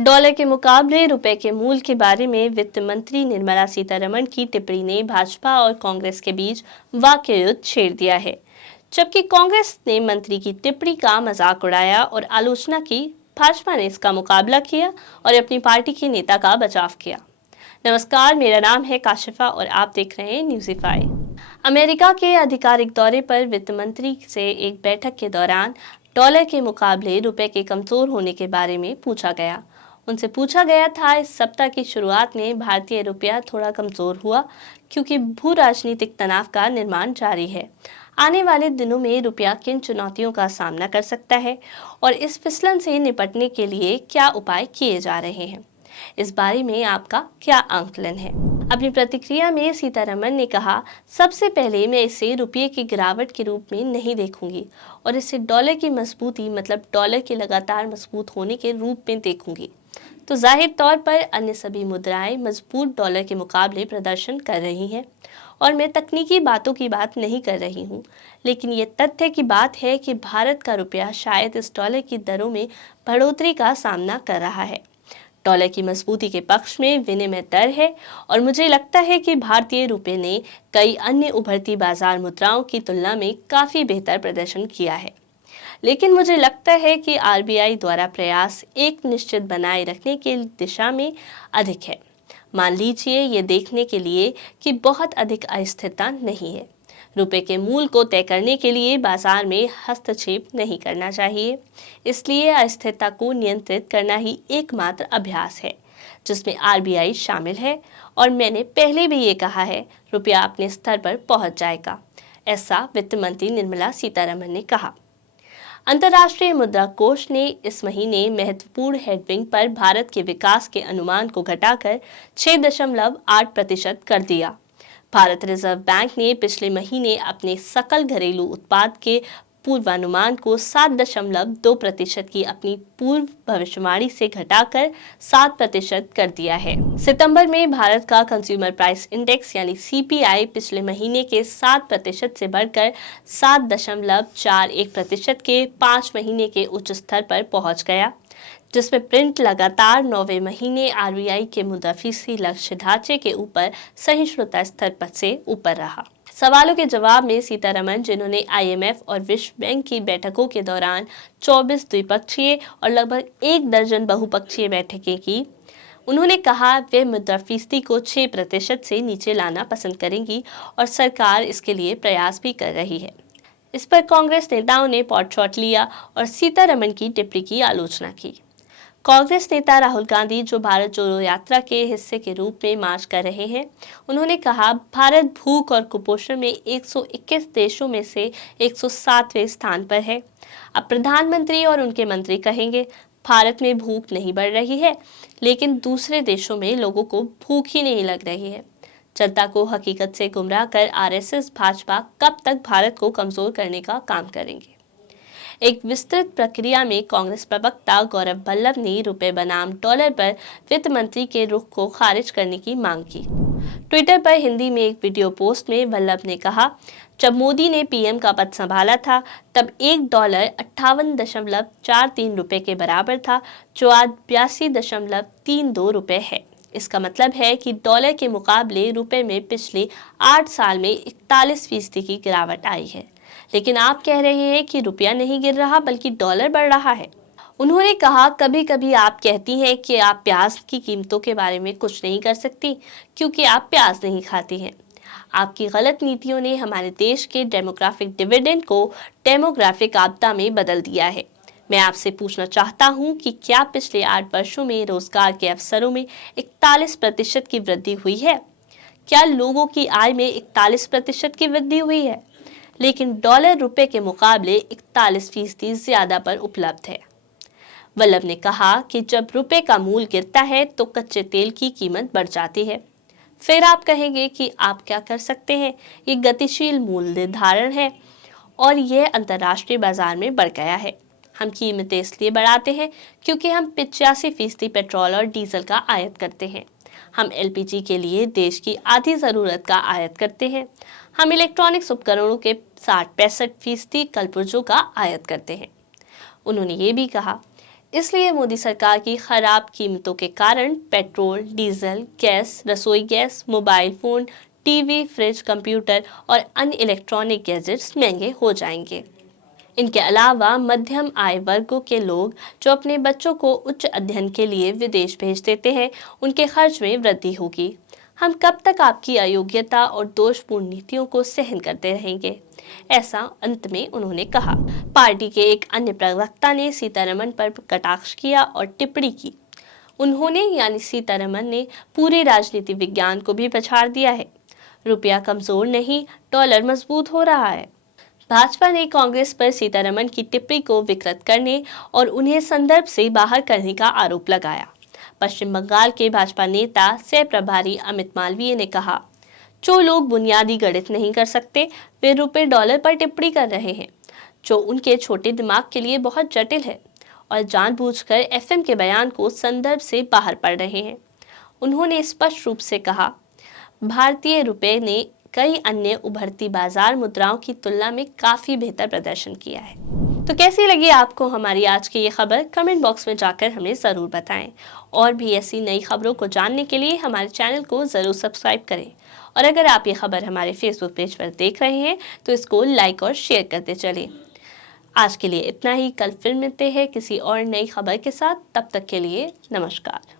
Dollar के मुकाबले रुपए के मूल्य के बारे में वित्त मंत्री निर्मला सीतारमण की टिप्पणी ने भाजपा और कांग्रेस के बीच वाकई युद्ध छेड़ दिया है। जबकि कांग्रेस ने मंत्री की टिप्पणी का मजाक उड़ाया और आलोचना की, भाजपा ने इसका मुकाबला किया और अपनी पार्टी के नेता का बचाव किया। नमस्कार, मेरा नाम है काशिफा और आप देख रहे हैं न्यूज़ीफाई। अमेरिका के आधिकारिक दौरे पर वित्त मंत्री से एक बैठक के दौरान डॉलर के मुकाबले रुपए के कमजोर होने के बारे में पूछा गया। उनसे पूछा गया था, इस सप्ताह की शुरुआत में भारतीय रुपया थोड़ा कमजोर हुआ क्योंकि भू राजनीतिक तनाव का निर्माण जारी है। आने वाले दिनों में रुपया किन चुनौतियों का सामना कर सकता है और इस फिसलन से निपटने के लिए क्या उपाय किए जा रहे हैं, इस बारे में आपका क्या आंकलन है। अपनी प्रतिक्रिया में सीतारमण ने कहा, सबसे पहले मैं इसे रुपये की गिरावट के रूप में नहीं देखूंगी और इसे डॉलर की मजबूती मतलब डॉलर के लगातार मजबूत होने के रूप में देखूंगी। तो जाहिर तौर पर अन्य सभी मुद्राएं मजबूत डॉलर के मुकाबले प्रदर्शन कर रही हैं और मैं तकनीकी बातों की बात नहीं कर रही हूं, लेकिन ये तथ्य की बात है कि भारत का रुपया शायद इस डॉलर की दरों में बढ़ोतरी का सामना कर रहा है। डॉलर की मजबूती के पक्ष में विनिमय दर है और मुझे लगता है कि भारतीय रुपये ने कई अन्य उभरती बाजार मुद्राओं की तुलना में काफ़ी बेहतर प्रदर्शन किया है। लेकिन मुझे लगता है कि आरबीआई द्वारा प्रयास एक निश्चित बनाए रखने की दिशा में अधिक है। मान लीजिए ये देखने के लिए कि बहुत अधिक अस्थिरता नहीं है। रुपए के मूल्य को तय करने के लिए बाजार में हस्तक्षेप नहीं करना चाहिए, इसलिए अस्थिरता को नियंत्रित करना ही एकमात्र अभ्यास है जिसमें आरबीआई शामिल है। और मैंने पहले भी ये कहा है, रुपया अपने स्तर पर पहुंच जाएगा, ऐसा वित्त मंत्री निर्मला सीतारमण ने कहा। अंतर्राष्ट्रीय मुद्रा कोष ने इस महीने महत्वपूर्ण हेडविंग पर भारत के विकास के अनुमान को घटाकर 6.8% कर दिया। भारत रिजर्व बैंक ने पिछले महीने अपने सकल घरेलू उत्पाद के पूर्वानुमान को 7.2% की अपनी पूर्व भविष्यवाणी से घटाकर 7% कर दिया है। सितंबर में भारत का कंज्यूमर प्राइस इंडेक्स यानी सीपीआई पिछले महीने के 7% से बढ़कर 7.41% के 5 महीने के उच्च स्तर पर पहुंच गया, जिसमें प्रिंट लगातार 9वें महीने आरबीआई के मुद्रास्फीति लक्ष्य ढांचे के ऊपर सहिष्णुता स्तर पर से ऊपर रहा। सवालों के जवाब में सीतारमण, जिन्होंने आईएमएफ और विश्व बैंक की बैठकों के दौरान 24 द्विपक्षीय और लगभग 1 दर्जन बहुपक्षीय बैठकें की, उन्होंने कहा वे मुद्रास्फीति को 6% से नीचे लाना पसंद करेंगी और सरकार इसके लिए प्रयास भी कर रही है। इस पर कांग्रेस नेताओं ने पॉटशॉट लिया और सीतारमण की टिप्पणी की आलोचना की। कांग्रेस नेता राहुल गांधी, जो भारत जोड़ो यात्रा के हिस्से के रूप में मार्च कर रहे हैं, उन्होंने कहा भारत भूख और कुपोषण में 121 देशों में से 107वें स्थान पर है। अब प्रधानमंत्री और उनके मंत्री कहेंगे भारत में भूख नहीं बढ़ रही है, लेकिन दूसरे देशों में लोगों को भूख ही नहीं लग रही है। जनता को हकीकत से गुमराह कर आरएसएस भाजपा कब तक भारत को कमजोर करने का काम करेंगे। एक विस्तृत प्रक्रिया में कांग्रेस प्रवक्ता गौरव वल्लभ ने रुपए बनाम डॉलर पर वित्त मंत्री के रुख को खारिज करने की मांग की। ट्विटर पर हिंदी में एक वीडियो पोस्ट में वल्लभ ने कहा, जब मोदी ने पीएम का पद संभाला था तब $1 58.43 रुपए के बराबर था, जो आज 82.32 रुपए है। इसका मतलब है कि डॉलर के मुकाबले रुपए में पिछले 8 साल में 41% की गिरावट आई है। लेकिन आप कह रहे हैं कि रुपया नहीं गिर रहा बल्कि डॉलर बढ़ रहा है। उन्होंने कहा, कभी कभी आप कहती हैं कि आप प्याज की कीमतों के बारे में कुछ नहीं कर सकती क्योंकि आप प्याज नहीं खाती हैं। आपकी गलत नीतियों ने हमारे देश के डेमोग्राफिक डिविडेंड को डेमोग्राफिक आपदा में बदल दिया है। मैं आपसे पूछना चाहता हूं कि क्या पिछले 8 वर्षों में रोजगार के अवसरों में 41% की वृद्धि हुई है? क्या लोगों की आय में 41% की वृद्धि हुई है? लेकिन डॉलर रुपए के मुकाबले 41% ज्यादा पर उपलब्ध है। वल्लभ ने कहा कि जब रुपए का मूल्य गिरता है तो कच्चे तेल की कीमत बढ़ जाती है। फिर आप कहेंगे कि आप क्या कर सकते हैं, ये गतिशील मूल्य निर्धारण है और यह अंतर्राष्ट्रीय बाजार में बढ़ गया है। हम कीमतें इसलिए बढ़ाते हैं क्योंकि हम 85% पेट्रोल और डीजल का आयात करते हैं। हम एलपीजी के लिए देश की आधी ज़रूरत का आयात करते हैं। हम इलेक्ट्रॉनिक्स उपकरणों के 60-65% कलपुर्जों का आयात करते हैं। उन्होंने ये भी कहा, इसलिए मोदी सरकार की खराब कीमतों के कारण पेट्रोल, डीजल, गैस, रसोई gas, mobile phone, TV, fridge, computer और अन्य इलेक्ट्रॉनिक गैजेट्स महंगे हो जाएंगे। इनके अलावा मध्यम आय वर्गों के लोग जो अपने बच्चों को उच्च अध्ययन के लिए विदेश भेज देते हैं, उनके खर्च में वृद्धि होगी। हम कब तक आपकी अयोग्यता और दोषपूर्ण नीतियों को सहन करते रहेंगे, ऐसा अंत में उन्होंने कहा। पार्टी के एक अन्य प्रवक्ता ने सीतारमण पर कटाक्ष किया और टिप्पणी की। उन्होंने यानी सीतारमण ने पूरे राजनीति विज्ञान को भी पछाड़ दिया है। रुपया कमजोर नहीं, डॉलर मजबूत हो रहा है। भाजपा ने कांग्रेस पर सीतारमण की टिप्पणी को विकृत करने और उन्हें संदर्भ से बाहर करने का आरोप लगाया। पश्चिम बंगाल के भाजपा नेता सह प्रभारी अमित मालवीय ने कहा, जो लोग बुनियादी गणित नहीं कर सकते वे रुपए डॉलर पर टिप्पणी कर रहे हैं, जो उनके छोटे दिमाग के लिए बहुत जटिल है और जानबूझकर एफएम के बयान को संदर्भ से बाहर पढ़ रहे हैं। उन्होंने स्पष्ट रूप से कहा, भारतीय रुपए ने कई अन्य उभरती बाजार मुद्राओं की तुलना में काफी बेहतर प्रदर्शन किया है। तो कैसी लगी आपको हमारी आज की ये खबर? कमेंट बॉक्स में जाकर हमें ज़रूर बताएं। और भी ऐसी नई खबरों को जानने के लिए हमारे चैनल को ज़रूर सब्सक्राइब करें। और अगर आप ये खबर हमारे फेसबुक पेज पर देख रहे हैं तो इसको लाइक और शेयर करते चलें। आज के लिए इतना ही। कल फिर मिलते हैं किसी और नई खबर के साथ। तब तक के लिए नमस्कार।